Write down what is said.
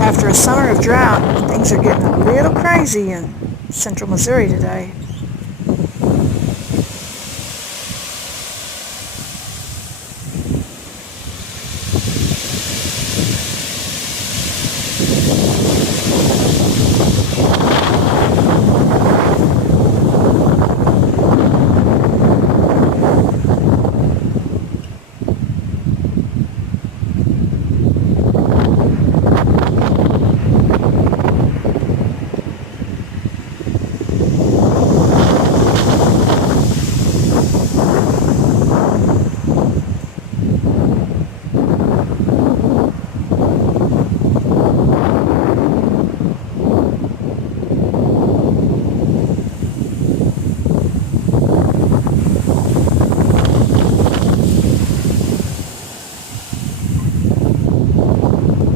After a summer of drought, things are getting a little crazy in central Missouri today.